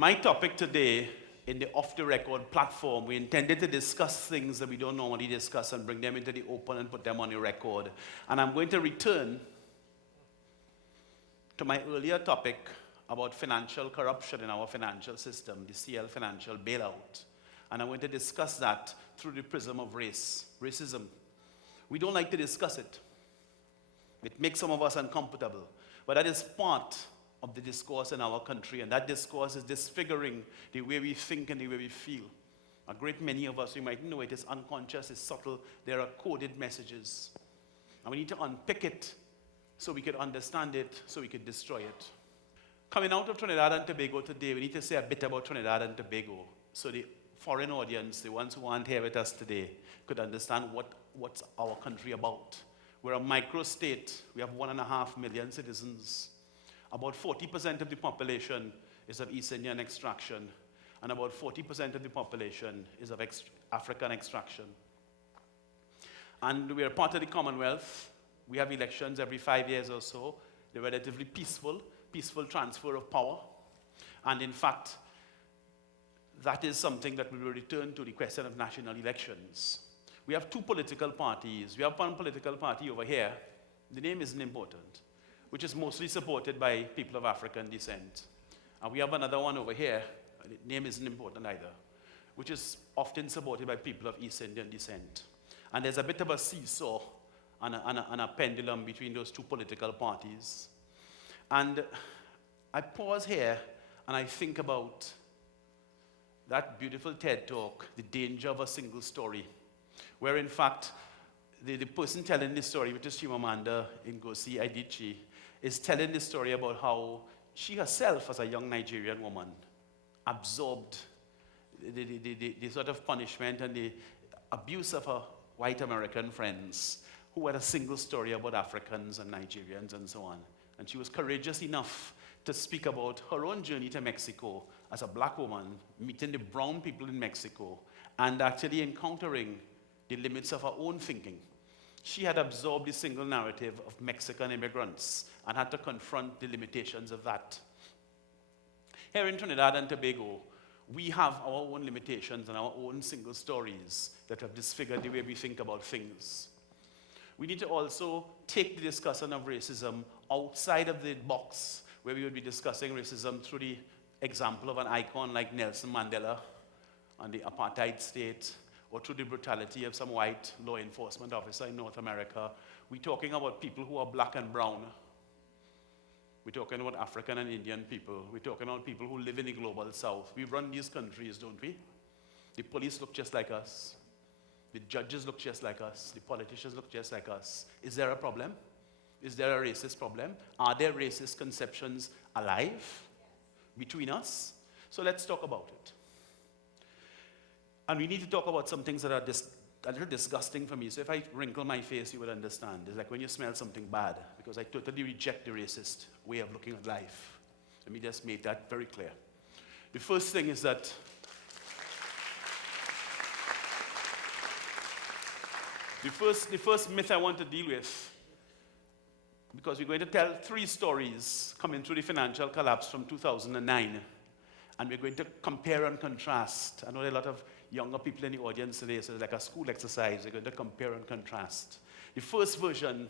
My topic today in the off-the-record platform, we intended to discuss things that we don't normally discuss and bring them into the open and put them on the record. And I'm going to return to my earlier topic about financial corruption in our financial system, the CL financial bailout. And I'm going to discuss that through the prism of racism. We don't like to discuss it. It makes some of us uncomfortable. But that is part of the discourse in our country, and that discourse is disfiguring the way we think and the way we feel. A great many of us, we might know it is unconscious, it's subtle, there are coded messages. And we need to unpick it so we could understand it, so we could destroy it. Coming out of Trinidad and Tobago today, we need to say a bit about Trinidad and Tobago, so the foreign audience, the ones who aren't here with us today, could understand what's our country about. We're a micro-state, we have 1.5 million citizens. About 40% of the population is of East Indian extraction, and about 40% of the population is of African extraction. And we are part of the Commonwealth. We have elections every 5 years or so. They're relatively peaceful transfer of power. And in fact, that is something that we will return to, the question of national elections. We have two political parties. We have one political party over here. The name isn't important, which is mostly supported by people of African descent. And we have another one over here, the name isn't important either, which is often supported by people of East Indian descent. And there's a bit of a seesaw and a pendulum between those two political parties. And I pause here and I think about that beautiful TED talk, The Danger of a Single Story, where in fact, the person telling this story, which is Chimamanda Ngozi Adichie, is telling the story about how she herself, as a young Nigerian woman, absorbed the sort of punishment and the abuse of her white American friends who had a single story about Africans and Nigerians and so on. And she was courageous enough to speak about her own journey to Mexico as a black woman, meeting the brown people in Mexico, and actually encountering the limits of her own thinking. She had absorbed the single narrative of Mexican immigrants and had to confront the limitations of that. Here in Trinidad and Tobago, we have our own limitations and our own single stories that have disfigured the way we think about things. We need to also take the discussion of racism outside of the box where we would be discussing racism through the example of an icon like Nelson Mandela and the apartheid state, or through the brutality of some white law enforcement officer in North America. We're talking about people who are black and brown. We're talking about African and Indian people. We're talking about people who live in the global south. We run these countries, don't we? The police look just like us. The judges look just like us. The politicians look just like us. Is there a problem? Is there a racist problem? Are there racist conceptions alive between us? So let's talk about it. And we need to talk about some things that are a little disgusting for me. So if I wrinkle my face, you would understand. It's like when you smell something bad, because I totally reject the racist way of looking at life. Let me just make that very clear. The first thing is that the first myth I want to deal with, because we're going to tell 3 stories coming through the financial collapse from 2009, and we're going to compare and contrast. I know there are a lot of younger people in the audience today, so it's like a school exercise. We're going to compare and contrast. The first version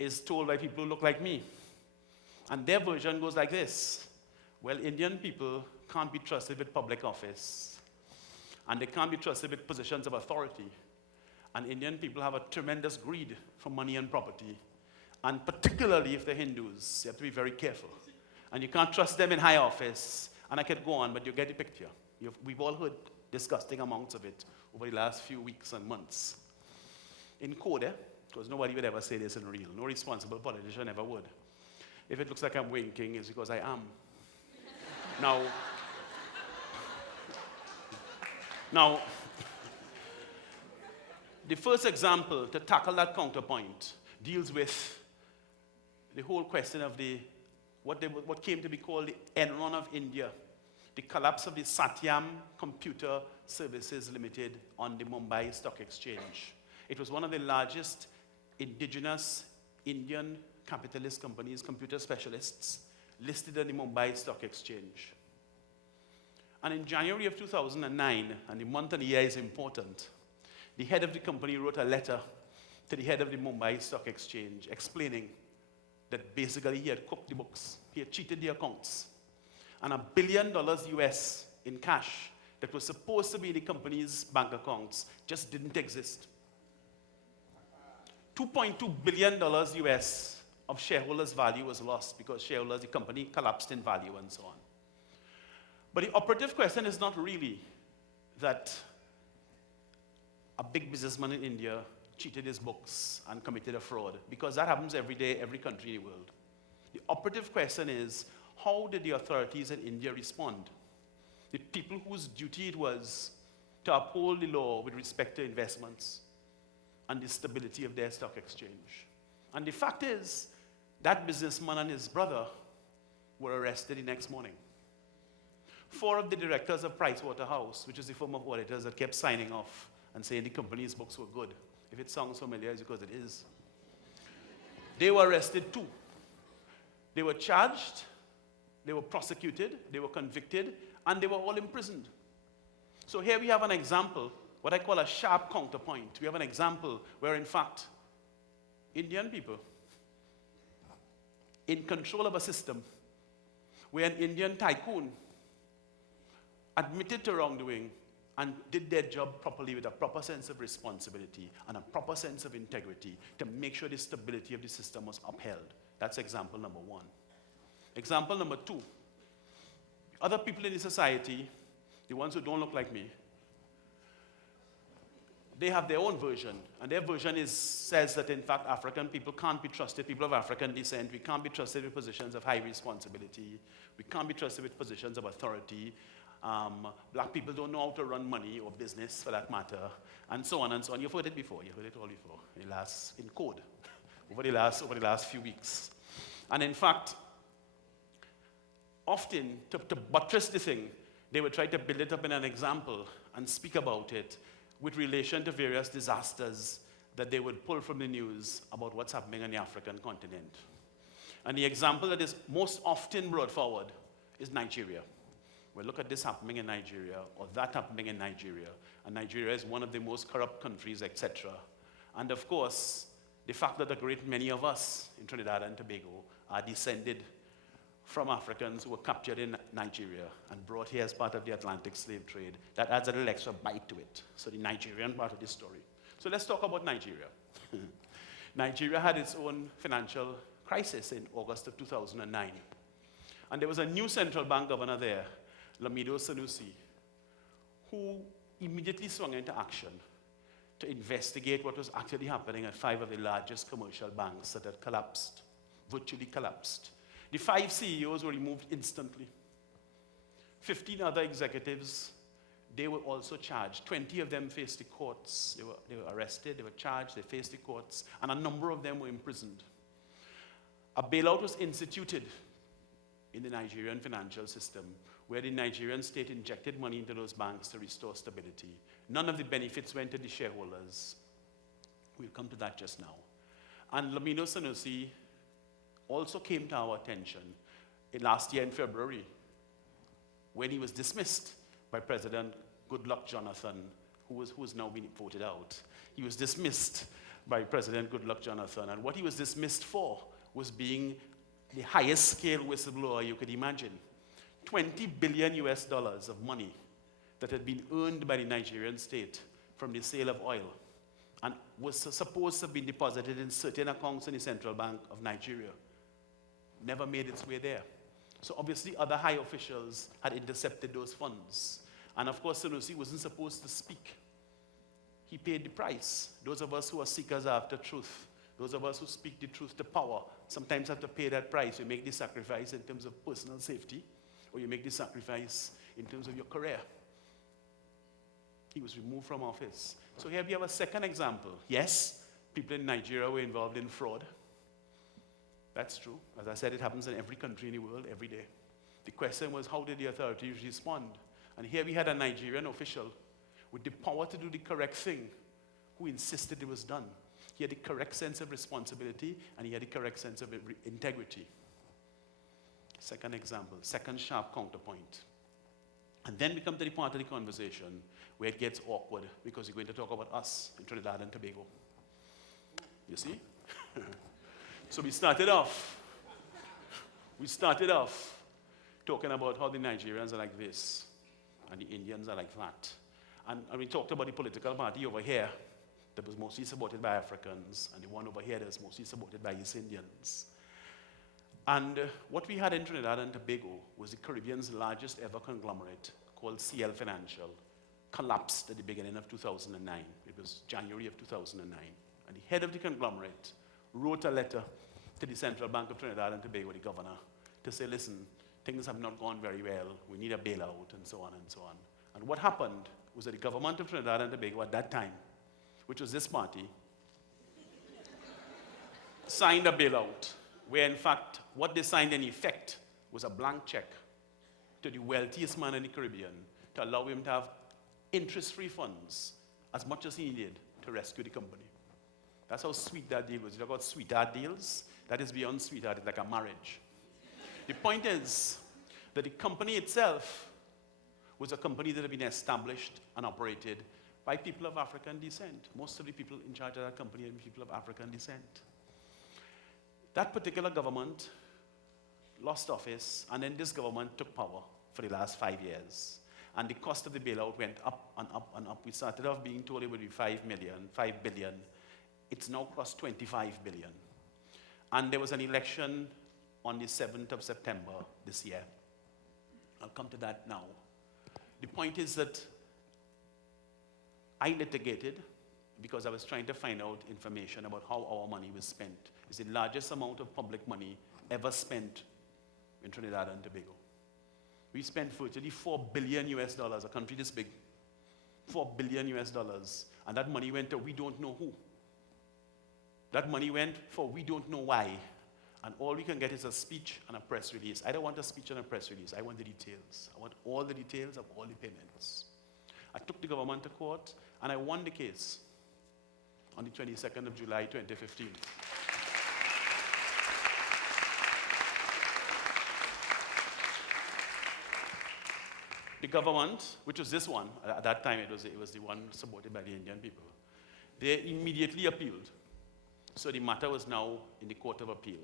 is told by people who look like me. And their version goes like this. Well, Indian people can't be trusted with public office. And they can't be trusted with positions of authority. And Indian people have a tremendous greed for money and property. And particularly if they're Hindus, you have to be very careful. And you can't trust them in high office. And I could go on, but you get the picture. We've all heard disgusting amounts of it over the last few weeks and months. In code, because nobody would ever say this in real. No responsible politician ever would. If it looks like I'm winking, it's because I am. Now, the first example to tackle that counterpoint deals with the whole question of what came to be called the Enron of India, the collapse of the Satyam Computer Services Limited on the Mumbai Stock Exchange. It was one of the largest indigenous Indian capitalist companies, computer specialists, listed on the Mumbai Stock Exchange. And in January of 2009, and the month and the year is important, the head of the company wrote a letter to the head of the Mumbai Stock Exchange explaining that basically he had cooked the books, he had cheated the accounts, and $1 billion US in cash that was supposed to be in the company's bank accounts just didn't exist. $2.2 billion US of shareholders' value was lost because the company collapsed in value and so on. But the operative question is not really that a big businessman in India cheated his books and committed a fraud, because that happens every day, every country in the world. The operative question is, how did the authorities in India respond? The people whose duty it was to uphold the law with respect to investments and the stability of their stock exchange. And the fact is, that businessman and his brother were arrested the next morning. 4 of the directors of Pricewaterhouse, which is the firm of auditors that kept signing off and saying the company's books were good. If it sounds familiar, it's because it is. They were arrested too. They were charged, they were prosecuted, they were convicted, and they were all imprisoned. So here we have an example, what I call a sharp counterpoint. We have an example where, in fact, Indian people in control of a system where an Indian tycoon admitted to wrongdoing and did their job properly with a proper sense of responsibility and a proper sense of integrity to make sure the stability of the system was upheld. That's example number 1. Example number 2, other people in the society, the ones who don't look like me, they have their own version, and their version says that, in fact, African people can't be trusted, people of African descent, we can't be trusted with positions of high responsibility, we can't be trusted with positions of authority, black people don't know how to run money or business, for that matter, and so on and so on. You've heard it before, you've heard it all before, in code, over the last few weeks. And in fact, often, to buttress the thing, they would try to build it up in an example and speak about it with relation to various disasters that they would pull from the news about what's happening on the African continent. And the example that is most often brought forward is Nigeria. Well, look at this happening in Nigeria, or that happening in Nigeria. And Nigeria is one of the most corrupt countries, etc. And of course, the fact that a great many of us in Trinidad and Tobago are descended from Africans who were captured in Nigeria and brought here as part of the Atlantic slave trade, that adds a little extra bite to it. So the Nigerian part of the story. So let's talk about Nigeria. Nigeria had its own financial crisis in August of 2009. And there was a new central bank governor there, Lamido Sanusi, who immediately swung into action to investigate what was actually happening at 5 of the largest commercial banks that had collapsed, virtually collapsed. The 5 CEOs were removed instantly. 15 other executives, they were also charged. 20 of them faced the courts. They were arrested, they were charged, they faced the courts, and a number of them were imprisoned. A bailout was instituted in the Nigerian financial system, where the Nigerian state injected money into those banks to restore stability. None of the benefits went to the shareholders. We'll come to that just now. And Lamido Sanusi also came to our attention last year in February, when he was dismissed by President Goodluck Jonathan, who has now been voted out. He was dismissed by President Goodluck Jonathan, and what he was dismissed for was being the highest scale whistleblower you could imagine. $20 billion US of money that had been earned by the Nigerian state from the sale of oil and was supposed to have been deposited in certain accounts in the Central Bank of Nigeria. Never made its way there. So obviously other high officials had intercepted those funds. And of course, Sanusi wasn't supposed to speak. He paid the price. Those of us who are seekers after truth, those of us who speak the truth to power, sometimes have to pay that price. You make the sacrifice in terms of personal safety, or you make the sacrifice in terms of your career. He was removed from office. So here we have a second example. Yes, people in Nigeria were involved in fraud. That's true. As I said, it happens in every country in the world every day. The question was, how did the authorities respond? And here we had a Nigerian official with the power to do the correct thing, who insisted it was done. He had the correct sense of responsibility, and he had the correct sense of integrity. Second example, second sharp counterpoint. And then we come to the part of the conversation where it gets awkward because you're going to talk about us in Trinidad and Tobago. You see? So we started off talking about how the Nigerians are like this and the Indians are like that. And we talked about the political party over here that was mostly supported by Africans and the one over here that was mostly supported by East Indians. And what we had in Trinidad and Tobago was the Caribbean's largest ever conglomerate called CL Financial collapsed at the beginning of 2009. It was January of 2009. And the head of the conglomerate wrote a letter to the Central Bank of Trinidad and Tobago, the governor, to say, listen, things have not gone very well. We need a bailout, and so on and so on. And what happened was that the government of Trinidad and Tobago at that time, which was this party, signed a bailout, where in fact, what they signed in effect was a blank check to the wealthiest man in the Caribbean to allow him to have interest-free funds as much as he needed to rescue the company. That's how sweet that deal was. You talk about sweetheart deals, that is beyond sweetheart, it's like a marriage. The point is that the company itself was a company that had been established and operated by people of African descent. Most of the people in charge of that company are people of African descent. That particular government lost office, and then this government took power for the last 5 years. And the cost of the bailout went up and up and up. We started off being told it would be 5 billion. It's now cost 25 billion. And there was an election on the 7th of September this year. I'll come to that now. The point is that I litigated because I was trying to find out information about how our money was spent. It's the largest amount of public money ever spent in Trinidad and Tobago. We spent virtually $4 billion US, a country this big, $4 billion US, and that money went to we don't know who. That money went for we don't know why. And all we can get is a speech and a press release. I don't want a speech and a press release. I want the details. I want all the details of all the payments. I took the government to court, and I won the case on the 22nd of July, 2015. The government, which was this one, at that time it was the one supported by the Indian people, they immediately appealed. So the matter was now in the Court of Appeal.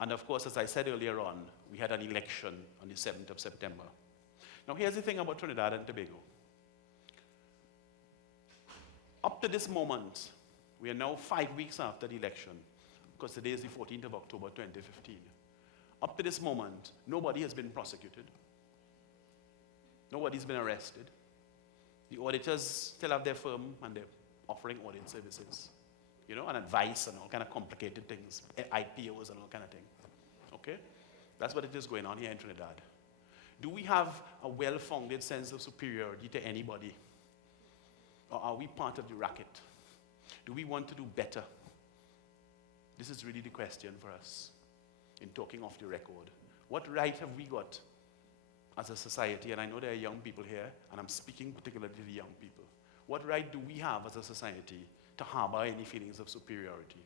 And of course, as I said earlier on, we had an election on the 7th of September. Now here's the thing about Trinidad and Tobago. Up to this moment, we are now 5 weeks after the election, because today is the 14th of October, 2015. Up to this moment, nobody has been prosecuted. Nobody's been arrested. The auditors still have their firm and they're offering audit services, you know, and advice and all kind of complicated things, IPOs and all kind of thing. Okay? That's what it is going on here in Trinidad. Do we have a well-founded sense of superiority to anybody? Or are we part of the racket? Do we want to do better? This is really the question for us in talking off the record. What right have we got as a society? And I know there are young people here, and I'm speaking particularly to the young people. What right do we have as a society to harbor any feelings of superiority?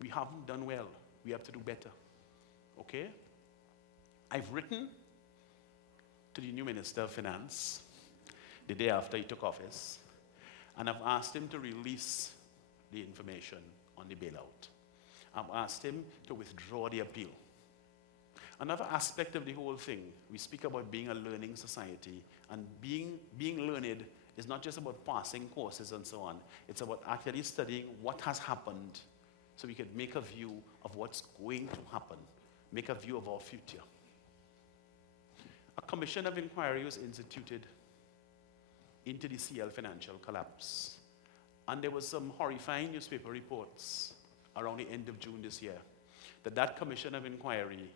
We haven't done well. We have to do better. Okay? I've written to the new Minister of Finance the day after he took office, and I've asked him to release the information on the bailout. I've asked him to withdraw the appeal. Another aspect of the whole thing, we speak about being a learning society, and being learned is not just about passing courses and so on. It's about actually studying what has happened so we can make a view of what's going to happen, make a view of our future. A commission of inquiry was instituted into the CL financial collapse. And there was some horrifying newspaper reports around the end of June this year that commission of inquiry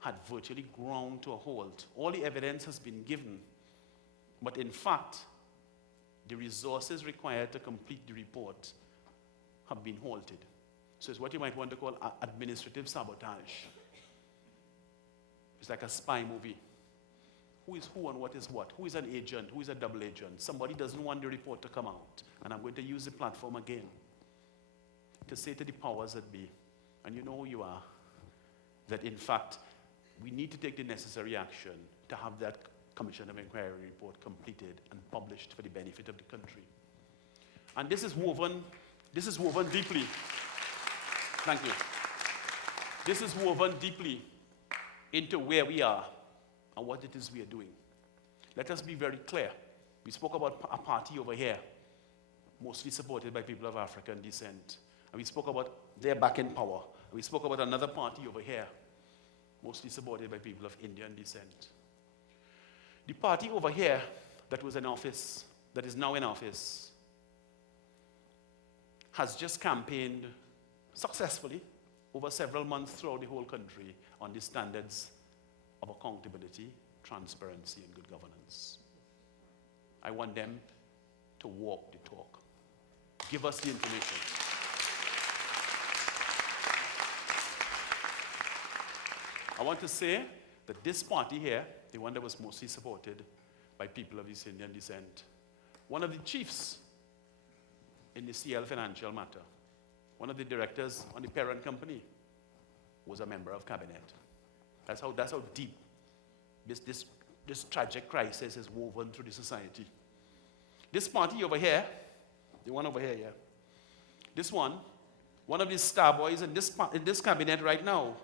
had virtually ground to a halt. All the evidence has been given, but in fact, the resources required to complete the report have been halted. So it's what you might want to call administrative sabotage. It's like a spy movie. Who is who and what is what? Who is an agent? Who is a double agent? Somebody doesn't want the report to come out. And I'm going to use the platform again to say to the powers that be, and you know who you are, that in fact, we need to take the necessary action to have that Commission of Inquiry report completed and published for the benefit of the country. And this is woven deeply. Thank you. This is woven deeply into where we are and what it is we are doing. Let us be very clear. We spoke about a party over here, mostly supported by people of African descent. And we spoke about their back in power. And we spoke about another party over here, mostly supported by people of Indian descent. The party over here that was in office, that is now in office, has just campaigned successfully over several months throughout the whole country on the standards of accountability, transparency, and good governance. I want them to walk the talk. Give us the information. I want to say that this party here, the one that was mostly supported by people of East Indian descent, one of the chiefs in the CL financial matter, one of the directors on the parent company, was a member of cabinet. That's how deep this tragic crisis is woven through the society. This party over here, the one over here, yeah, this one of the star boys in this cabinet right now,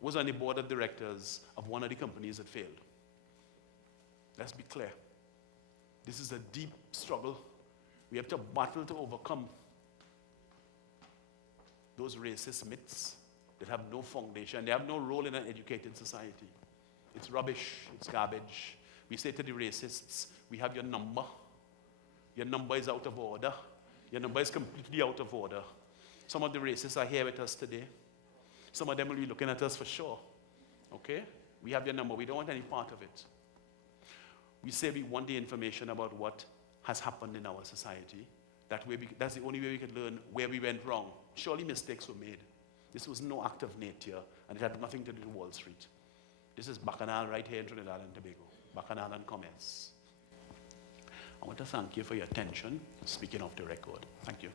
was on the board of directors of one of the companies that failed. Let's be clear. This is a deep struggle. We have to battle to overcome those racist myths that have no foundation. They have no role in an educated society. It's rubbish. It's garbage. We say to the racists, we have your number. Your number is out of order. Your number is completely out of order. Some of the racists are here with us today. Some of them will be looking at us for sure. Okay? We have your number. We don't want any part of it. We say we want the information about what has happened in our society. That's the only way we can learn where we went wrong. Surely mistakes were made. This was no act of nature, and it had nothing to do with Wall Street. This is Bacchanal right here in Trinidad and Tobago. Bacchanal and commerce. I want to thank you for your attention. Speaking off the record. Thank you.